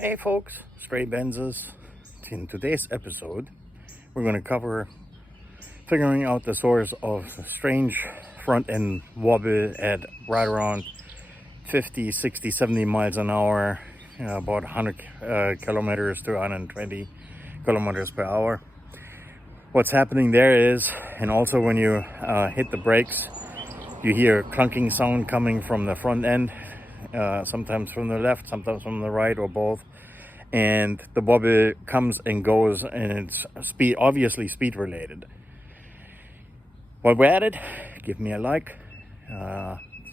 Hey folks, Stray Benzes. In today's episode, we're going to cover figuring out the source of the strange front end wobble at right around 50, 60, 70 miles an hour, about 100 kilometers to 120 kilometers per hour. What's happening there is, and also when you hit the brakes, you hear a clunking sound coming from the front end, sometimes from the left, sometimes from the right, or both. And the wobble comes and goes, and it's obviously speed related. While we're at it, give me a like,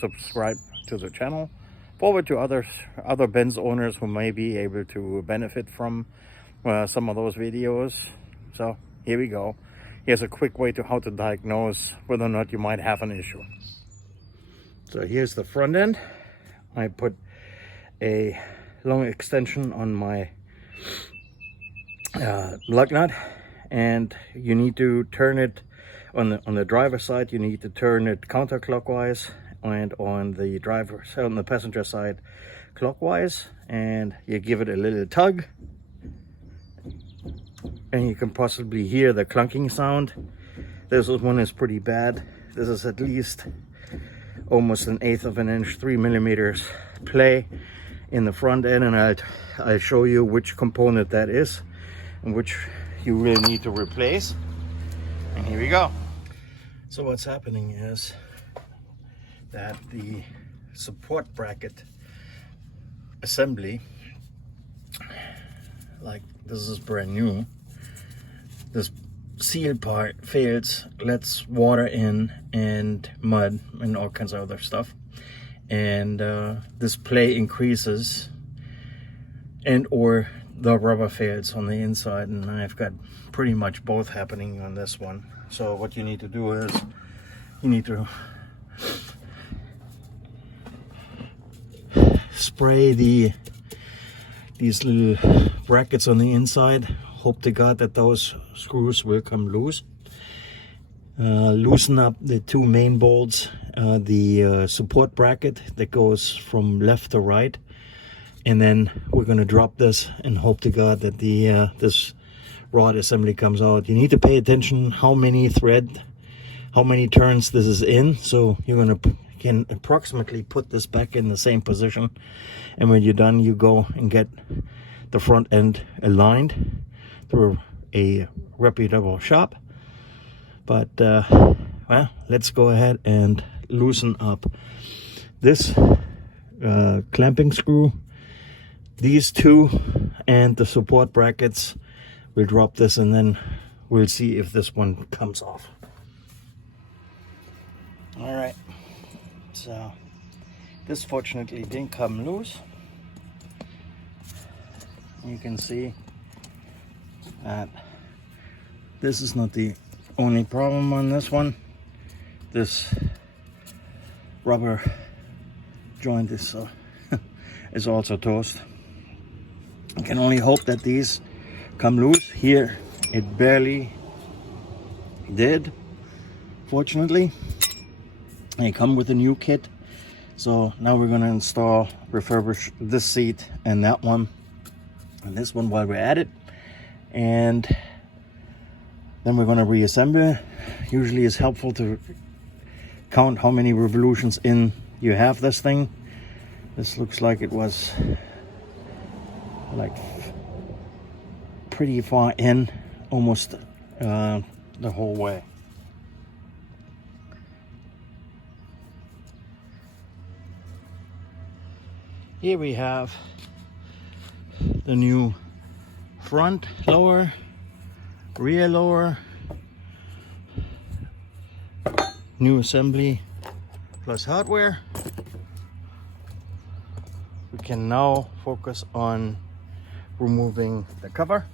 subscribe to the channel, forward to other Benz owners who may be able to benefit from some of those videos. So here we go. Here's a quick way to how to diagnose whether or not you might have an issue. So here's the front end. I put a long extension on my lug nut, and you need to turn it on the driver's side. You need to turn it counterclockwise, and on the passenger side clockwise, and you give it a little tug, and you can possibly hear the clunking sound. This one is pretty bad. This is at least almost 1/8 of an inch, 3 millimeters play in the front end, and I'll show you which component that is and which you really need to replace. And here we go. So what's happening is that the support bracket assembly, like this is brand new, this seal part fails, lets water in and mud and all kinds of other stuff, and this play increases, and or the rubber fails on the inside, and I've got pretty much both happening on this one. So what you need to do is you need to spray these little brackets on the inside. Hope to God that those screws will come loose. Loosen up the two main bolts, the support bracket that goes from left to right, and then we're going to drop this and hope to God that this rod assembly comes out. You need to pay attention how many turns this is in, so you're going to can approximately put this back in the same position, and when you're done, you go and get the front end aligned through a reputable shop. But well, let's go ahead and loosen up this clamping screw, these two, and the support brackets. We'll drop this and then we'll see if this one comes off. All right, so this fortunately didn't come loose. You can see that this is not the only problem on this one. This rubber joint is is also toast. I can only hope that these come loose. Here it barely did, fortunately. They come with a new kit, so now we're going to refurbish this seat and that one and this one while we're at it, and then we're going to reassemble. Usually it's helpful to count how many revolutions in you have this thing. This looks like it was like pretty far in, almost the whole way. Here we have the new front lower, rear lower, new assembly plus hardware. We can now focus on removing the cover.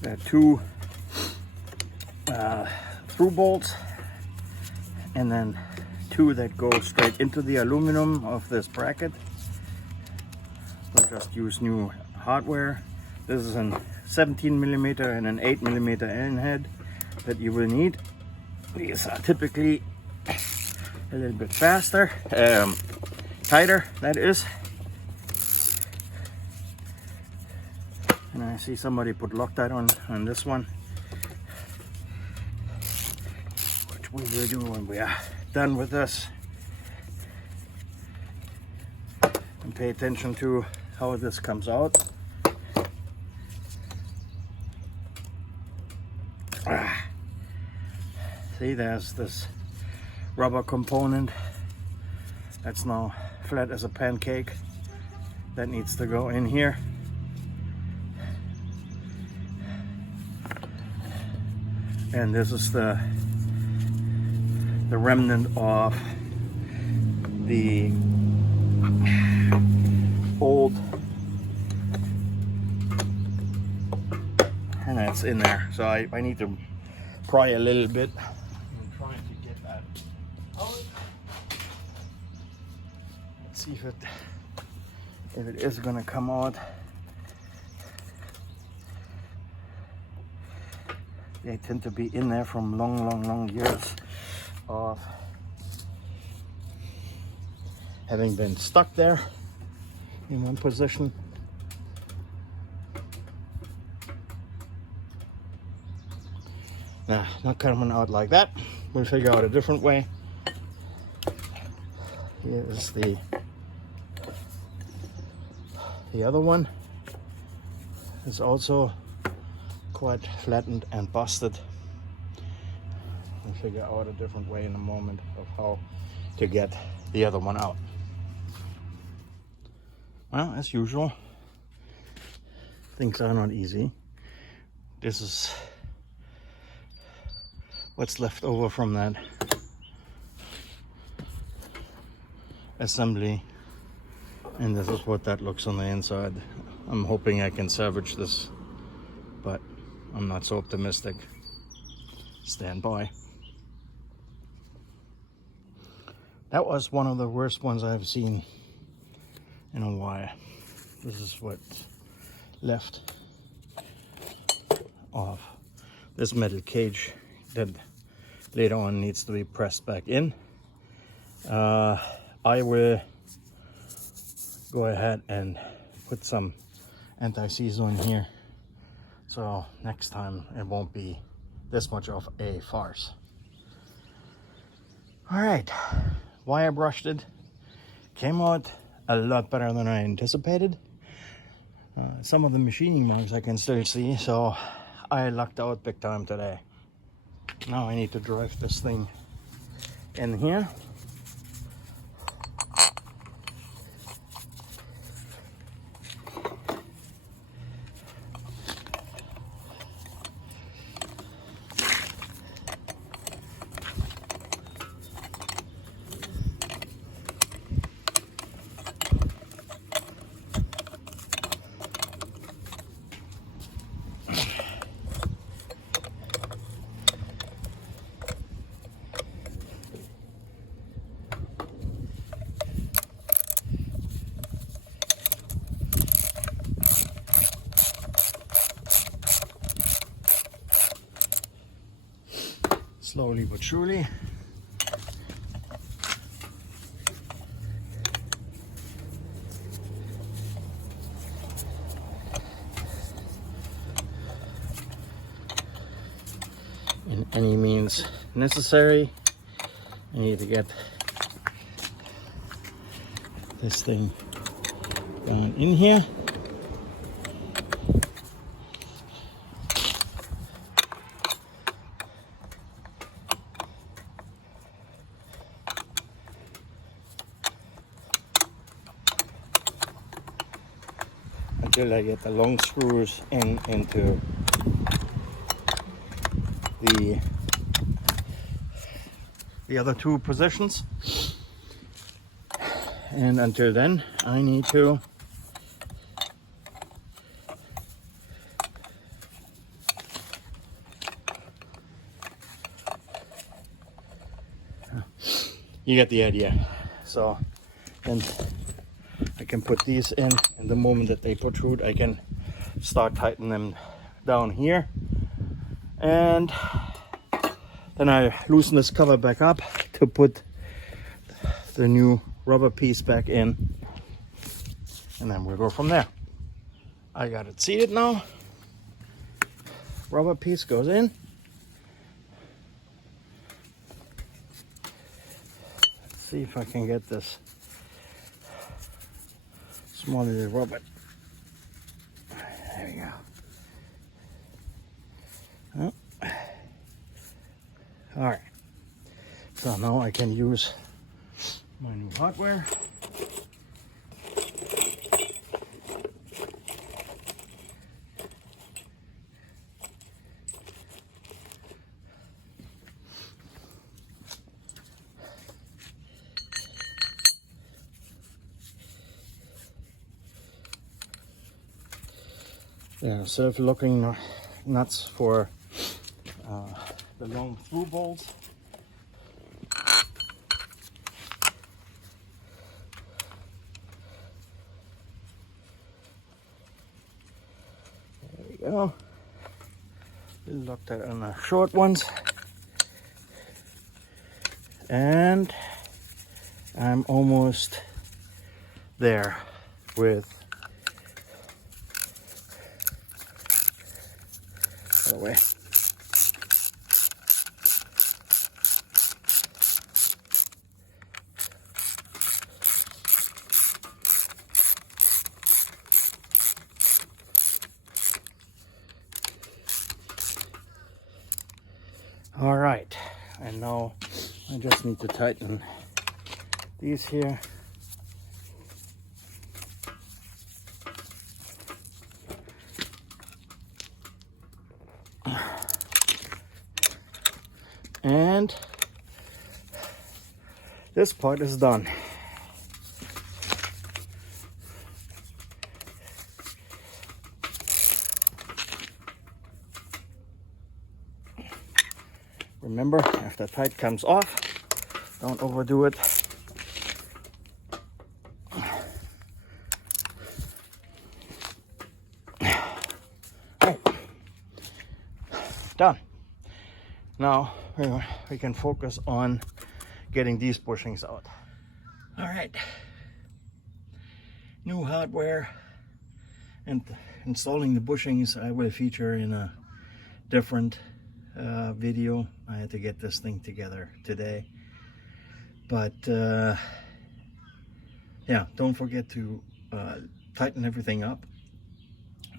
There are two through bolts, and then two that go straight into the aluminum of this bracket. We'll just use new hardware. This is a 17mm and an 8mm Allen head that you will need. These are typically a little bit faster, tighter, that is. And I see somebody put Loctite on this one, which we will do when we are done with this. And pay attention to how this comes out. See, there's this rubber component that's now flat as a pancake that needs to go in here. And this is the remnant of the old, and that's in there. So I need to pry a little bit. I'm trying to get that out. Let's see if it is gonna come out. They tend to be in there from long years of having been stuck there in one position. Nah, not coming out like that. We'll figure out a different way. Here is the other one. It's also quite flattened and busted. We'll figure out a different way in a moment of how to get the other one out. Well, as usual, things are not easy. This is what's left over from that assembly, and this is what that looks on the inside. I'm hoping I can salvage this, but I'm not so optimistic. Stand by. That was one of the worst ones I've seen in a while. This is what's left of this metal cage that later on needs to be pressed back in. I will go ahead and put some anti-seize on here, so next time it won't be this much of a farce. All right, wire brushed it. Came out a lot better than I anticipated. Some of the machining marks I can still see, so I lucked out big time today. Now I need to drive this thing in here. Slowly but surely. In any means necessary. I need to get this thing down in here. Until I get the long screws into the other two positions, and until then I need to you get the idea. So then I can put these in, and the moment that they protrude I can start tightening them down here, and then I loosen this cover back up to put the new rubber piece back in, and then we'll go from there. I got it seated now. Rubber piece goes in. Let's see if I can get this small little rubber. There we go. Oh. All right. So now I can use my new hardware. Yeah, instead of looking nuts for the long through bolts, there we go. We'll look that on the short ones, and I'm almost there with away. All right, and now I just need to tighten these here. And this part is done. Remember, if the tight comes off, don't overdo it. Oh. Done. Now we can focus on getting these bushings out. All right, new hardware and installing the bushings I will feature in a different video. I had to get this thing together today, but yeah, don't forget to tighten everything up.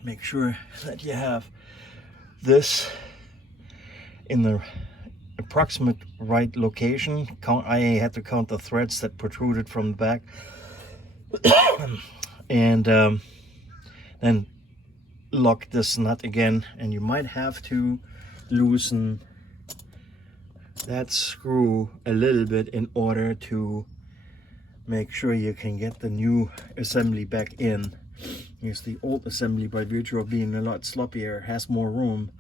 Make sure that you have this in the approximate right location. I had to count the threads that protruded from the back, and then lock this nut again, and you might have to loosen that screw a little bit in order to make sure you can get the new assembly back in. Here's the old assembly, by virtue of being a lot sloppier, has more room.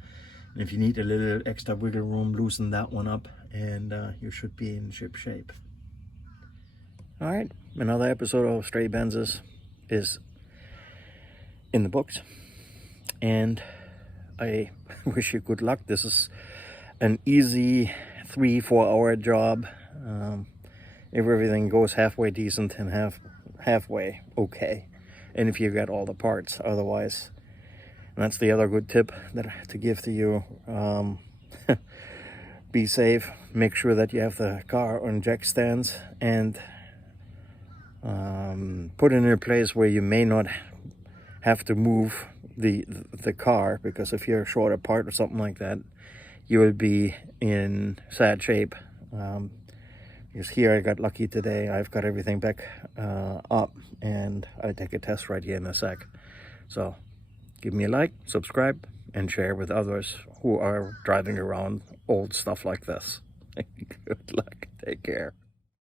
And if you need a little extra wiggle room, loosen that one up, and you should be in ship shape. All right, another episode of Stray Benzes is in the books, and I wish you good luck. This is an easy 3-4 hour job. If everything goes halfway decent and halfway okay, and if you get all the parts. Otherwise, and that's the other good tip that to give to you. Be safe. Make sure that you have the car on jack stands, and put it in a place where you may not have to move the car, because if you're short apart or something like that, you will be in sad shape. Because here I got lucky today. I've got everything back up, and I'll take a test right here in a sec. So give me a like, subscribe, and share with others who are driving around old stuff like this. Good luck. Take care.